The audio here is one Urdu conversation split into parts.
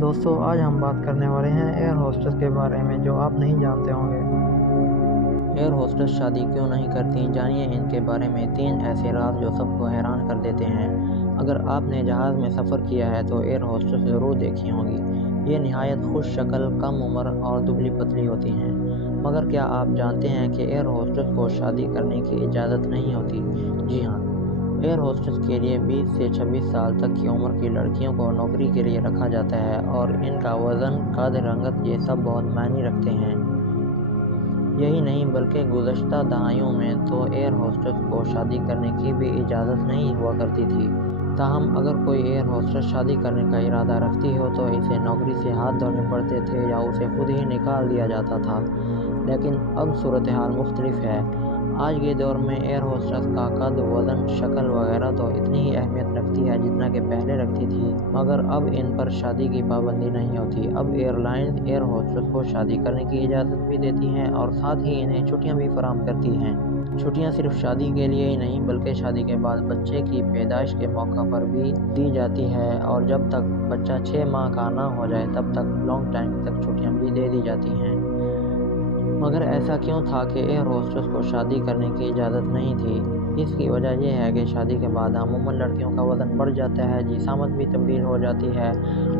دوستو آج ہم بات کرنے والے ہیں ایئر ہوسٹس کے بارے میں جو آپ نہیں جانتے ہوں گے۔ ایئر ہوسٹس شادی کیوں نہیں کرتی؟ جانیے ان کے بارے میں 3 ایسے راز جو سب کو حیران کر دیتے ہیں۔ اگر آپ نے جہاز میں سفر کیا ہے تو ایئر ہوسٹس ضرور دیکھی ہوں گی۔ یہ نہایت خوش شکل، کم عمر اور دبلی پتلی ہوتی ہیں۔ مگر کیا آپ جانتے ہیں کہ ایئر ہوسٹس کو شادی کرنے کی اجازت نہیں ہوتی؟ جی ہاں، ایئر ہوسٹس کے لیے 20 سے 26 سال تک کی عمر کی لڑکیوں کو نوکری کے لیے رکھا جاتا ہے، اور ان کا وزن، قد، رنگت یہ سب بہت معنی رکھتے ہیں۔ یہی نہیں بلکہ گزشتہ دہائیوں میں تو ایئر ہوسٹس کو شادی کرنے کی بھی اجازت نہیں ہوا کرتی تھی۔ تاہم اگر کوئی ایئر ہوسٹس شادی کرنے کا ارادہ رکھتی ہو تو اسے نوکری سے ہاتھ دھونے پڑتے تھے یا اسے خود ہی نکال دیا جاتا تھا۔ لیکن اب صورتحال مختلف ہے۔ آج کے دور میں ایئر ہوسٹس کا قد، وزن، شکل وغیرہ تو اتنی ہی اہمیت رکھتی ہے جتنا کہ پہلے رکھتی تھی، مگر اب ان پر شادی کی پابندی نہیں ہوتی۔ اب ایئر لائنز ایئر ہوسٹس کو شادی کرنے کی اجازت بھی دیتی ہیں اور ساتھ ہی انہیں چھٹیاں بھی فراہم کرتی ہیں۔ چھٹیاں صرف شادی کے لیے ہی نہیں بلکہ شادی کے بعد بچے کی پیدائش کے موقع پر بھی دی جاتی ہے، اور جب تک بچہ 6 ماہ کا نہ ہو جائے تب تک لانگ ٹائم تک چھٹیاں بھی دے دی جاتی ہیں۔ مگر ایسا کیوں تھا کہ ایئر ہوسٹس کو شادی کرنے کی اجازت نہیں تھی؟ اس کی وجہ یہ ہے کہ شادی کے بعد عموماً لڑکیوں کا وزن بڑھ جاتا ہے، جسامت بھی تبدیل ہو جاتی ہے،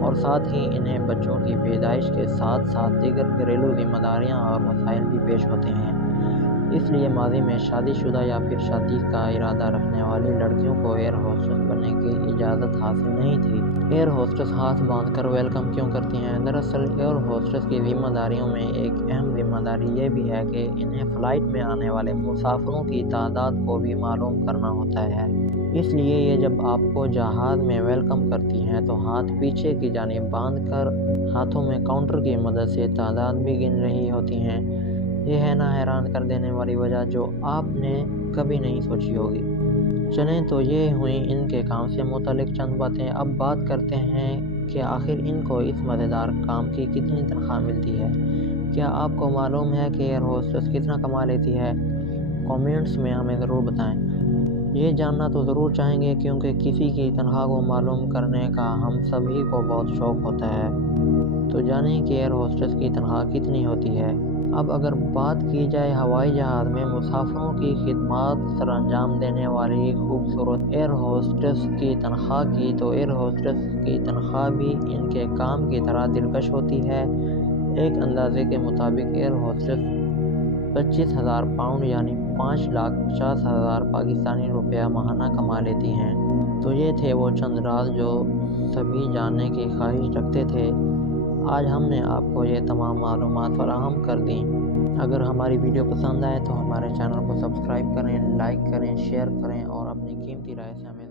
اور ساتھ ہی انہیں بچوں کی پیدائش کے ساتھ ساتھ دیگر گھریلو ذمہ داریاں اور مسائل بھی پیش ہوتے ہیں۔ اس لیے ماضی میں شادی شدہ یا پھر شادی کا ارادہ رکھنے والی لڑکیوں کو ایئر ہوسٹس بننے کی اجازت حاصل نہیں تھی۔ ایئر ہوسٹس ہاتھ باندھ کر ویلکم کیوں کرتی ہیں؟ دراصل ایئر ہوسٹس کی ذمہ داریوں میں ایک اہم ذمہ داری یہ بھی ہے کہ انہیں فلائٹ میں آنے والے مسافروں کی تعداد کو بھی معلوم کرنا ہوتا ہے۔ اس لیے یہ جب آپ کو جہاز میں ویلکم کرتی ہیں تو ہاتھ پیچھے کی جانب باندھ کر ہاتھوں میں کاؤنٹر کی مدد سے تعداد بھی گن رہی ہوتی ہیں۔ یہ ہے نا حیران کر دینے والی وجہ جو آپ نے کبھی نہیں سوچی ہوگی۔ چلیں تو یہ ہوئیں ان کے کام سے متعلق چند باتیں۔ اب بات کرتے ہیں کہ آخر ان کو اس مزیدار کام کی کتنی تنخواہ ملتی ہے۔ کیا آپ کو معلوم ہے کہ ایئر ہوسٹس کتنا کما لیتی ہے؟ کامنٹس میں ہمیں ضرور بتائیں۔ یہ جاننا تو ضرور چاہیں گے کیونکہ کسی کی تنخواہ کو معلوم کرنے کا ہم سبھی کو بہت شوق ہوتا ہے۔ تو جانیں کہ ایئر ہوسٹس کی تنخواہ کتنی ہوتی ہے۔ اب اگر بات کی جائے ہوائی جہاز میں مسافروں کی خدمات سر انجام دینے والی خوبصورت ایئر ہوسٹس کی تنخواہ کی، تو ایئر ہوسٹس کی تنخواہ بھی ان کے کام کی طرح دلکش ہوتی ہے۔ ایک اندازے کے مطابق ایئر ہوسٹس 25,000 پاؤنڈ یعنی 5,50,000 پاکستانی روپیہ ماہانہ کما لیتی ہیں۔ تو یہ تھے وہ چند راز جو سبھی جاننے کی خواہش رکھتے تھے۔ آج ہم نے آپ کو یہ تمام معلومات فراہم کر دیں۔ اگر ہماری ویڈیو پسند آئے تو ہمارے چینل کو سبسکرائب کریں، لائک کریں، شیئر کریں اور اپنی قیمتی رائے سے ہمیں